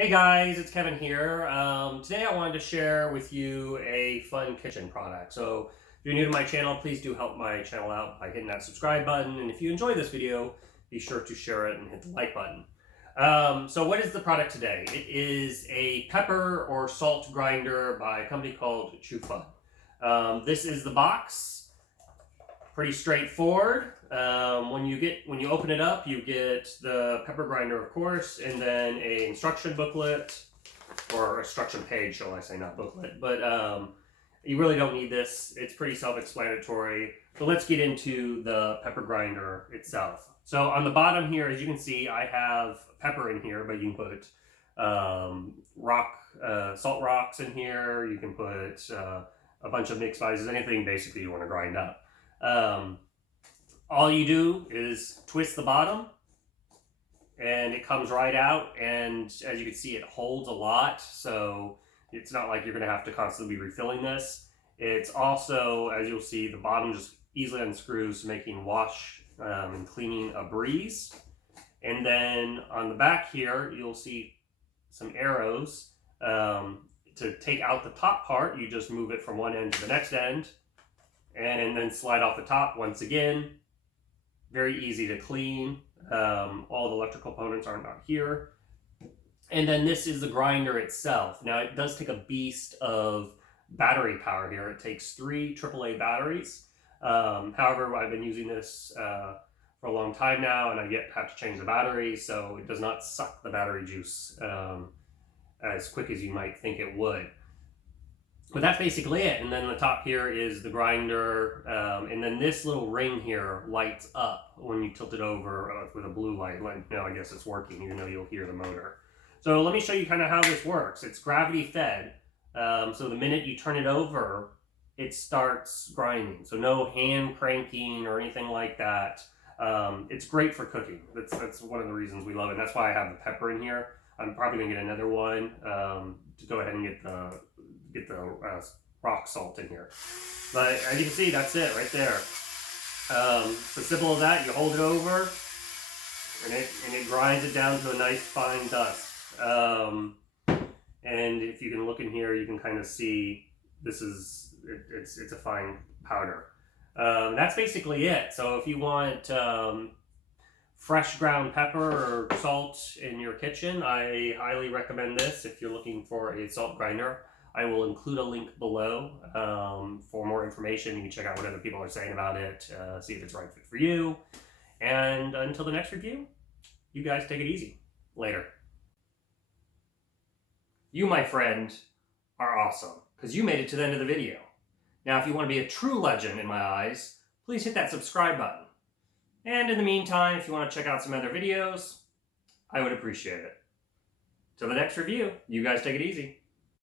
Hey guys, it's Kevin here. Today I wanted to share with you a fun kitchen product. So if you're new to my channel, please do help my channel out by hitting that subscribe button. And if you enjoy this video, be sure to share it and hit the like button. So what is the product today? It is a pepper or salt grinder by a company called Chew Fun. This is the box. Pretty straightforward. When you open it up, you get the pepper grinder, of course, and then a instruction booklet, or instruction page, shall I say, not booklet. But you really don't need this. It's pretty self-explanatory. So let's get into the pepper grinder itself. So on the bottom here, as you can see, I have pepper in here, but you can put salt rocks in here. You can put a bunch of mixed spices, anything basically you want to grind up. All you do is twist the bottom and it comes right out, and as you can see, it holds a lot, so it's not like you're going to have to constantly be refilling this. It's also, as you'll see, the bottom just easily unscrews, making wash and cleaning a breeze. And then on the back here, you'll see some arrows. To take out the top part, you just move it from one end to the next end, and then slide off the top once again. Very easy to clean. All the electrical components are not here. And then this is the grinder itself. Now it does take a beast of battery power here. It takes 3 AAA batteries. However, I've been using this for a long time now, and I yet have to change the battery, so it does not suck the battery juice as quick as you might think it would. But that's basically it. And then the top here is the grinder. And then this little ring here lights up when you tilt it over with a blue light. Now I guess it's working, even though you'll hear the motor. So let me show you kind of how this works. It's gravity fed. So the minute you turn it over, it starts grinding. So no hand cranking or anything like that. It's great for cooking. That's one of the reasons we love it. And that's why I have the pepper in here. I'm probably gonna get another one to go ahead and get the rock salt in here. But as you can see, that's it right there. It's as simple as that. You hold it over and it grinds it down to a nice fine dust. And if you can look in here, you can kind of see it's a fine powder. That's basically it. So if you want fresh ground pepper or salt in your kitchen, I highly recommend this. If you're looking for a salt grinder, I will include a link below for more information. You can check out what other people are saying about it, see if it's right fit for you. And until the next review, you guys take it easy. Later. You, my friend, are awesome, because you made it to the end of the video. Now, if you want to be a true legend in my eyes, please hit that subscribe button. And in the meantime, if you want to check out some other videos, I would appreciate it. Till the next review, you guys take it easy.